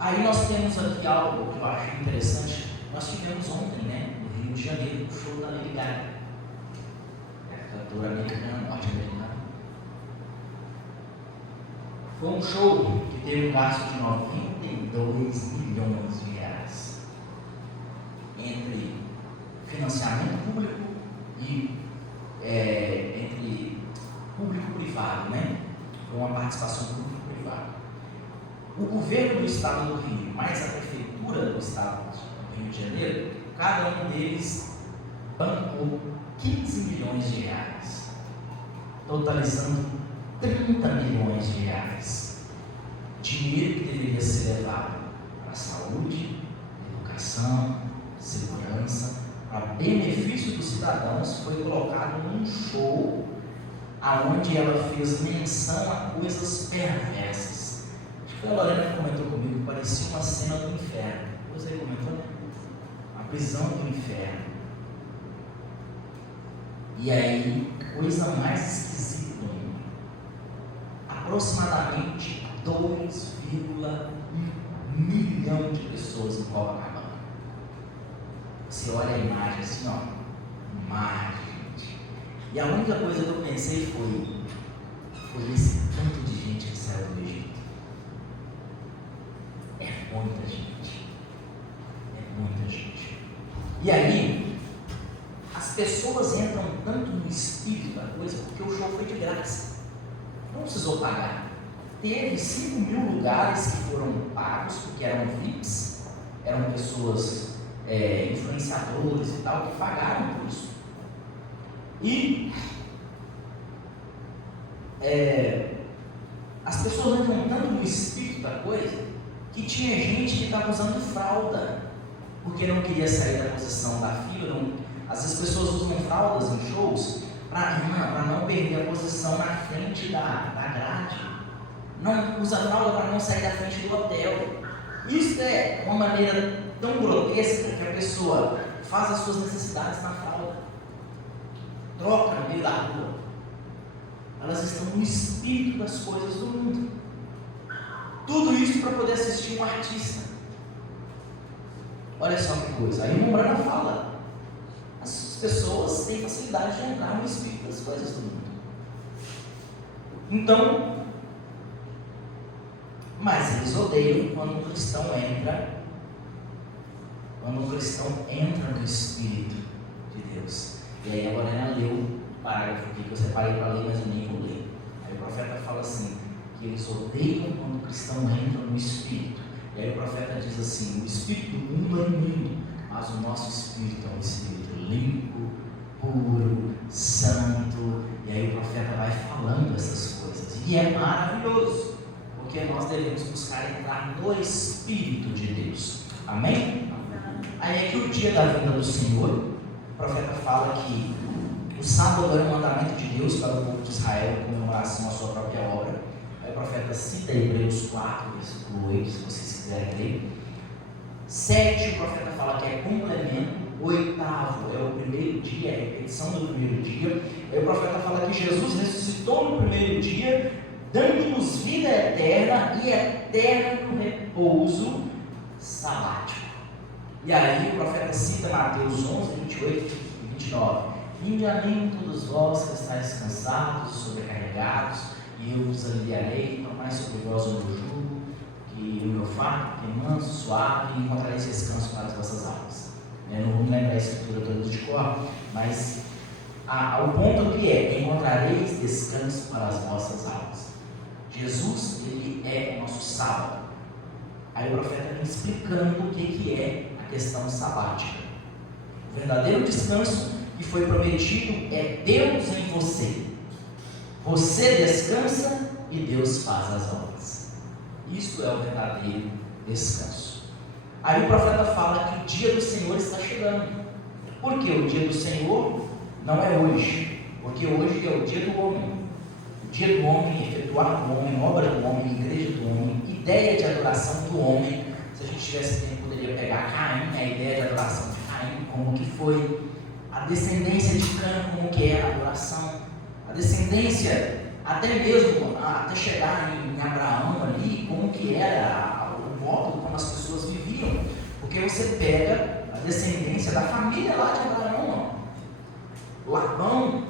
Aí nós temos aqui algo que eu acho interessante. Nós tivemos ontem, né, no Rio de Janeiro, o show da Lady Gaga, a cantora americana, norte-americana. Foi um show que teve um gasto de 92 milhões de reais entre financiamento público e entre público e privado, né? Com uma participação público-privada. O governo do estado do Rio, mais a prefeitura do estado do Rio de Janeiro, cada um deles bancou 15 milhões de reais, totalizando 30 milhões de reais. Dinheiro que deveria ser levado para saúde, educação, segurança, para benefício dos cidadãos, foi colocado num show aonde ela fez menção a coisas perversas. Acho que foi a Lorena que comentou comigo que parecia uma cena do inferno. Você comentou, né? A prisão do inferno. E aí, coisa mais esquisita do mundo. Aproximadamente 2,1 milhão de pessoas em Copacabana. Você olha a imagem assim, ó, imagem. E a única coisa que eu pensei foi esse tanto de gente que saiu do Egito. É muita gente. É muita gente. E aí, as pessoas entram tanto no espírito da coisa, porque o show foi de graça. Não precisou pagar. Teve 5 mil lugares que foram pagos, porque eram VIPs, eram pessoas influenciadores e tal, que pagaram por isso. E as pessoas entram tanto no espírito da coisa que tinha gente que estava usando fralda porque não queria sair da posição da fila. Às vezes as pessoas usam fraldas em shows para não perder a posição na frente da grade. Não usa fralda para não sair da frente do hotel. Isso é uma maneira tão grotesca que a pessoa faz as suas necessidades na fralda, troca no meio da rua. Elas estão no espírito das coisas do mundo. Tudo isso para poder assistir um artista. Olha só que coisa. Aí o Morana fala, as pessoas têm facilidade de entrar no espírito das coisas do mundo. Então, mas eles odeiam quando um cristão entra no Espírito de Deus. E aí a Lorena leu o parágrafo aqui que eu separei para ler, mas eu nem vou ler. profeta fala assim, que eles odeiam quando o cristão entra no Espírito. E aí o profeta diz assim, o Espírito do mundo é imundo, mas o nosso Espírito é um Espírito limpo, puro, santo. E aí o profeta vai falando essas coisas. E é maravilhoso, porque nós devemos buscar entrar no Espírito de Deus. Amém? Aí é que o dia da vinda do Senhor, o profeta fala que o sábado era um mandamento de Deus para o povo de Israel em comemoração à sua própria obra. Aí o profeta cita Hebreus 4, versículo 8, se vocês quiserem ler. 7, o profeta fala que é complemento. 8º é o primeiro dia, é a repetição do primeiro dia. Aí o profeta fala que Jesus ressuscitou no primeiro dia, dando-nos vida eterna e eterno repouso sabático. E aí o profeta cita Mateus 11, 28 e 29. Vinde a mim todos vós que estáis cansados e sobrecarregados, e eu vos aliviarei. Tomai sobre vós o meu jugo, que o meu fardo, que é manso, suave, e encontrareis descanso para as vossas almas. Eu não vou me lembrar a escritura toda de cor, mas o ponto aqui é: encontrareis descanso para as vossas almas. Jesus, ele é o nosso sábado. Aí o profeta vem explicando o que é a questão sabática. O verdadeiro descanso que foi prometido é Deus em você. Você descansa e Deus faz as obras. Isso é o verdadeiro descanso. Aí o profeta fala que o dia do Senhor está chegando. Por que o dia do Senhor não é hoje? Porque hoje é o dia do homem. O dia do homem, efetuar do homem, obra do homem, igreja do homem, ideia de adoração do homem. Se a gente tivesse tempo, poderia pegar Caim, a ideia de adoração de Caim, como que foi, a descendência de Cã, como que era a adoração, a descendência até mesmo, até chegar em Abraão ali, como que era o modo como as pessoas viviam. Porque você pega a descendência da família lá de Abraão. Labão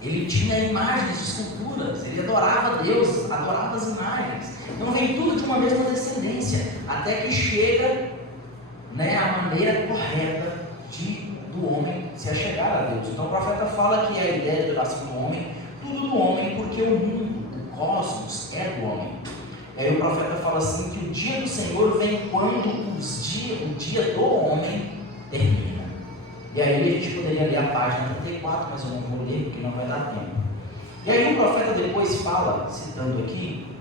ele tinha imagens, esculturas, ele adorava Deus, adorava as imagens. Então vem tudo de uma mesma descendência, até que chega, a maneira correta do homem se achegar a Deus. Então o profeta fala que a ideia de adoração do homem, tudo do homem, porque o mundo, o cosmos é do homem. E aí o profeta fala assim que o dia do Senhor vem quando o dia do homem termina. E aí a gente poderia ler a página 34, mas eu não vou ler porque não vai dar tempo. E aí o profeta depois fala, citando aqui,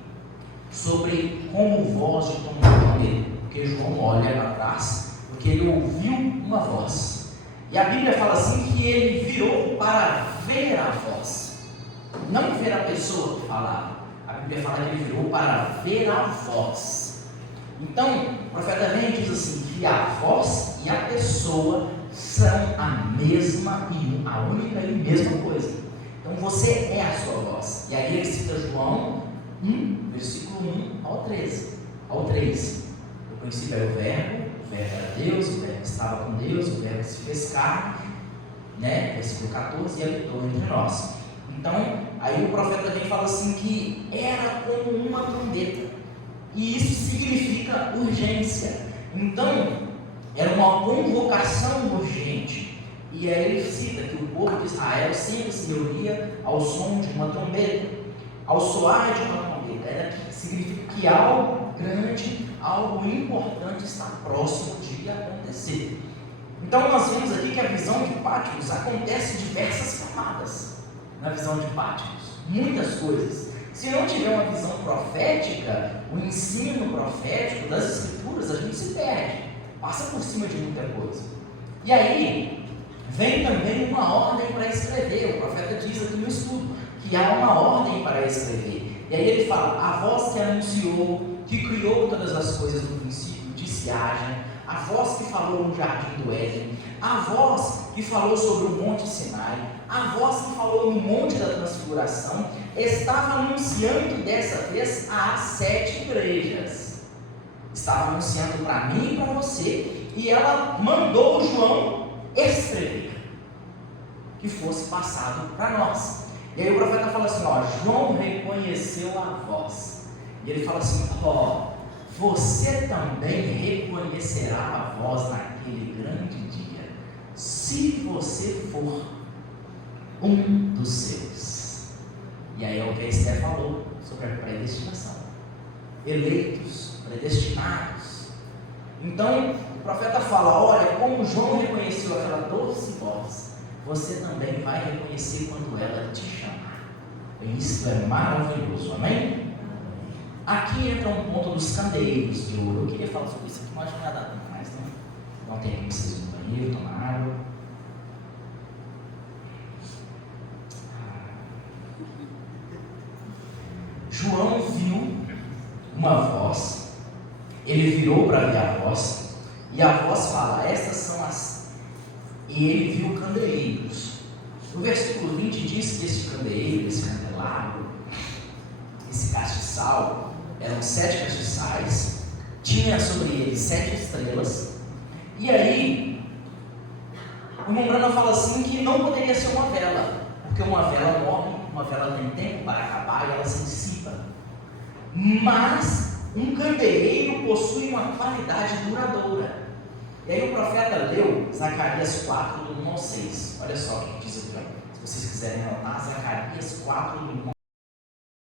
sobre como voz de tomar dele, porque João olha para trás, porque ele ouviu uma voz. E a Bíblia fala assim que ele virou para ver a voz, não ver a pessoa que falava. A Bíblia fala que ele virou para ver a voz. Então, o profeta vem e diz assim, que a voz e a pessoa são a mesma e a única e mesma coisa. Então você é a sua voz. E aí ele cita João 1, versículo 1 ao 13. No princípio era o verbo era Deus, o verbo estava com Deus, o verbo se fez carne, versículo 14, e habitou entre nós. Então, aí o profeta vem e fala assim que era como uma trombeta. E isso significa urgência. Então, era uma convocação urgente. E aí ele cita que o povo de Israel sempre se reunia ao som de uma trombeta. Ao soar de uma trombeta, significa que algo grande, algo importante está próximo de acontecer. Então nós vemos aqui que a visão de Pátimos acontece em diversas camadas. Na visão de Pátimos, muitas coisas. Se não tiver uma visão profética, o ensino profético das Escrituras, a gente se perde, passa por cima de muita coisa. E aí, vem também uma ordem para escrever. O profeta diz aqui no estudo, que há uma ordem para escrever. E aí ele fala, a voz que anunciou, que criou todas as coisas no princípio, disse haja, a voz que falou no jardim do Éden, a voz que falou sobre o monte Sinai, a voz que falou no monte da transfiguração, estava anunciando dessa vez às 7 igrejas. Estava anunciando para mim e para você, e ela mandou João escrever, que fosse passado para nós. E aí o profeta fala assim, João reconheceu a voz. E ele fala assim, você também reconhecerá a voz naquele grande dia, se você for um dos seus. E aí é o que a Esther falou sobre a predestinação. Eleitos, predestinados. Então, o profeta fala, olha, como João reconheceu aquela doce voz, você também vai reconhecer quando ela te chamar. Isso é maravilhoso, amém? Aqui entra um ponto dos candeeiros de ouro. Eu queria falar sobre isso aqui, mas não vai dar tempo mais, né? Não tem como vocês ir no banheiro, tomar água. João viu uma voz, ele virou para ver a voz, e a voz fala, estas são as... E ele viu candeeiros. O versículo 20 diz que esse candeeiro, esse candelabro, esse castiçal, eram 7 castiçais, tinha sobre ele 7 estrelas, e aí, o irmão Brana fala assim que não poderia ser uma vela, porque uma vela morre, uma vela tem tempo para acabar e ela se dissipa. Mas um candeeiro possui uma qualidade duradoura. E aí o profeta leu Zacarias 4, do 1 ao 6. Olha só o que diz aqui. Se vocês quiserem anotar, Zacarias 4, do 1 ao 6.